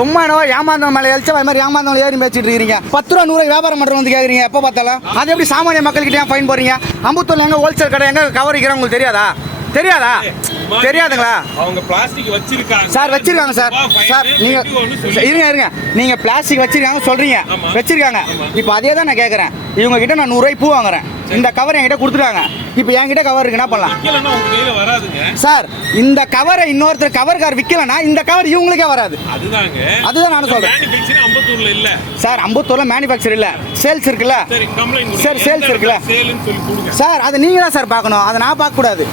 சும்மா ஏமாந்த மேலே எழுச்சா அது மாதிரி ஏமாந்தவங்களை ஏறி பேசிட்டு இருக்கீங்க. 10 ரூபா 100 வியாபாரம் பண்ணுறவங்க வந்து கேட்குறீங்க. எப்போ பார்த்தாலும் அது எப்படி சாமானிய மக்கள்கிட்ட ஏன் ஃபைன் போடுறீங்க? அம்பத்தூர்ல எங்க ஹோல்சேல் கடை எங்க கவர் வைக்கிறாங்க உங்களுக்கு தெரியாதா? தெரியாதுங்களா? அவங்க பிளாஸ்டிக் வச்சிருக்காங்க சார், வச்சிருக்காங்க சார். சார் நீங்க இருங்க நீங்க பிளாஸ்டிக் வச்சிருக்காங்க சொல்றீங்க, வச்சிருக்காங்க. இப்போ அதே தான் நான் கேட்கறேன். இவங்க கிட்ட நான் 100 ரூபாய் பூ வாங்குறேன், இந்த கவர் என்கிட்ட கொடுத்துட்டாங்க. இப்போ என்கிட்ட கவர் இருக்கு, என்ன பண்ணலாம் சார்? இந்த கவரை இன்னொருத்தர் கவர் கார் விற்கலன்னா இந்த கவர் இவங்களுக்கே வராது. அதுதான் நான் சொல்றேன் சார். அம்பத்தூர்ல மேனுஃபேக்சர் இல்ல, சேல்ஸ் இருக்குல்ல சார், சேல்ஸ் இருக்குல்ல சார். அதை நீங்க தான் சார் பார்க்கணும், அதை நான் பார்க்க கூடாது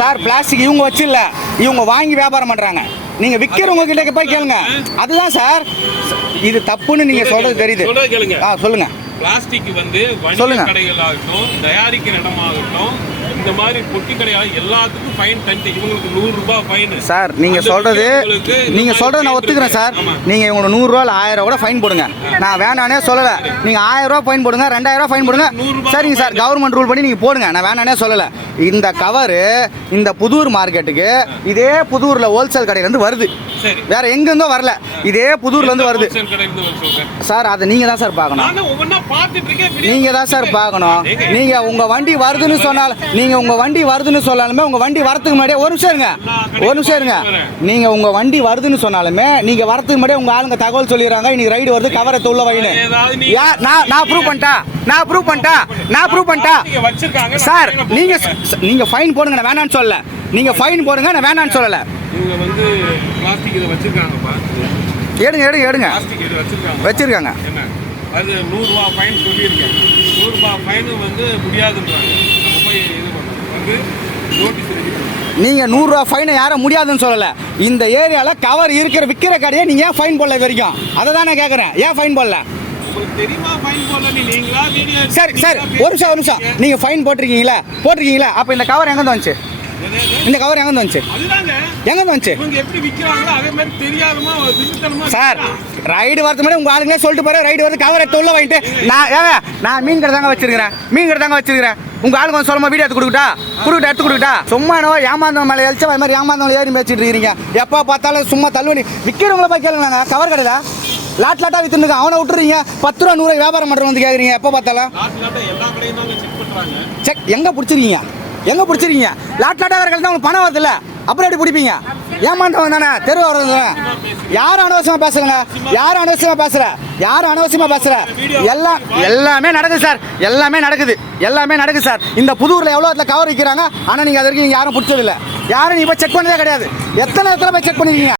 சார். பிளாஸ்டிக் இவங்க வச்சு இல்ல, இவங்க வாங்கி வியாபாரம் பண்றாங்க. நீங்க விற்கிறவங்க கிட்ட போய் கேளுங்க. அதுதான் சார், இது தப்புன்னு நீங்க சொல்றது தெரியுது. சொல்லுங்க. பிளாஸ்டிக் வந்து வணிக கடைகளாகட்டும், தயாரிக்கிற இடமாகட்டும், இந்த மாதிரி பொட்டி கடையாக எல்லாத்துக்கும் ஃபைன் தந்து இவங்களுக்கு 100 ரூபாய் ஃபைன் சார். நீங்க சொல்றது நான் ஒத்துக்கிறேன் சார். நீங்க இவங்க 100 ரூபா 1000 கூட ஃபைன் போடுங்க, நான் வேணானே சொல்லல. நீங்க 1000 ரூபாய் ஃபைன் போடுங்க, 2000 ரூபாய் ஃபைன் போடுங்க, சரிங்க சார். கவர்மெண்ட் ரூல் படி நீங்க போடுங்க, நான் வேணானே சொல்லல. இந்த கவரு இந்த புதூர் மார்க்கெட்டுக்கு இதே புதூர்ல ஹோல்சேல் கடையில இருந்து வருது, வேற எங்க இருந்தோ வரல, இதே புதூர்ல இருந்து வருது சார். அதை நீங்க தான் சார் பார்க்கணும், நீங்க தான் சார் பார்க்கணும். நீங்க உங்க வண்டி வருதுன்னு சொன்னாலும், நீங்க உங்க வண்டி வருதுன்னு சொன்னாலுமே, உங்க வண்டி வரதுக்கு முன்னாடியே ஒரு நிமிஷம் இருங்க. நீங்க உங்க வண்டி வருதுன்னு சொன்னாலுமே, நீங்க வரதுக்கு முன்னாடியே உங்க ஆளுங்க தகவல் சொல்லிடுறாங்க, இன்னைக்கு ரைடு வருது, கவரை உள்ள வைன்னு. நான் ப்ரூவ் பண்ணிட்டா சார். நீங்க ஃபைன் போடுங்க, நான் வேணான்னு சொல்லல. நீங்க ஃபைன் போடுங்க, நான் வேணான்னு சொல்லல. இவங்க வந்து பிளாஸ்டிக் இத வச்சிருக்காங்கப்பா. எடுங்க வச்சிருக்காங்க. என்ன அது 100 ரூபாய் ஃபைன் சொல்லியிருக்கேன். 100 ரூபாய் ஃபைன் வந்து முடியாதுன்றாங்க. நம்ம போய் இது வந்து நோட்டீஸ் ரெடி பண்ணுங்க. நீங்க 100 ரூபாய் ஃபைனை யாரும் முடியாதுன்னு சொல்லல. இந்த ஏரியால கவர் இருக்கிற விற்கிற கடையை நீங்க ஏன் ஃபைன் போடல வரைக்கும்? அதை தான் நான் கேட்கறேன். ஏன் ஃபைன் போடல? தெரியுமா ஃபைன் போடல? நீங்களா வீடியோ சார் ஒரு நிமிஷம். நீங்க ஃபைன் போட்டிருக்கீங்களா? அப்ப இந்த கவர் எங்க வந்துச்சு? இந்த கவர் எங்க வந்துச்சு? இவங்க எப்படி விக்கிறாங்களோ அதே மாதிரி தெரியாதமா விசித்தனமா சார். ரைடு வரது மாதிரி உங்க ஆளுங்களே சொல்லிட்டு போற, ரைடு வருது கவர் எடுத்து உள்ள வாங்கிட்டு நான் மீன் கடை தாங்க வச்சிருக்கிறேன். உங்க ஆளுங்க வந்து சொல்லுமா வீடியோ எடுத்து கொடுக்கட்டா? சும்மா ஏமாந்தவங்க மேலே எழுச்சா அது மாதிரி ஏமாந்தவங்களை ஏறி பேசிட்டு இருக்கீங்க. எப்போ பார்த்தாலும் சும்மா தள்ளுவணி விற்கிறவங்கள போய் கேளுங்க. கவர் கடையில லாட்டா வித்துருங்க, அவனை விட்டுறீங்க. 10 ரூபா 100 வியாபாரம் பண்றவங்க வந்து கேட்குறீங்க. எப்போ பார்த்தாலும் செக் எங்க பிடிச்சிருக்கீங்க? லாட்டா வேற தான் உங்களுக்கு பணம் வருது இல்ல, அப்புறம் எப்படி பிடிப்பீங்க? ஏமாந்தவன் தானே, தெரு வர்றது. யாரும் அனவசியமா பேசல. எல்லாமே நடக்குது சார். எல்லாமே நடக்குது சார். இந்த புதூர்ல எவ்வளோ இடத்துல கவர் வைக்கிறாங்க, ஆனா நீங்க அது வரைக்கும் யாரும் பிடிச்சதில்லை. யாரும் நீ போய் செக் பண்ணதே கிடையாது. எத்தனை இடத்துல போய் செக் பண்ணிருக்கீங்க?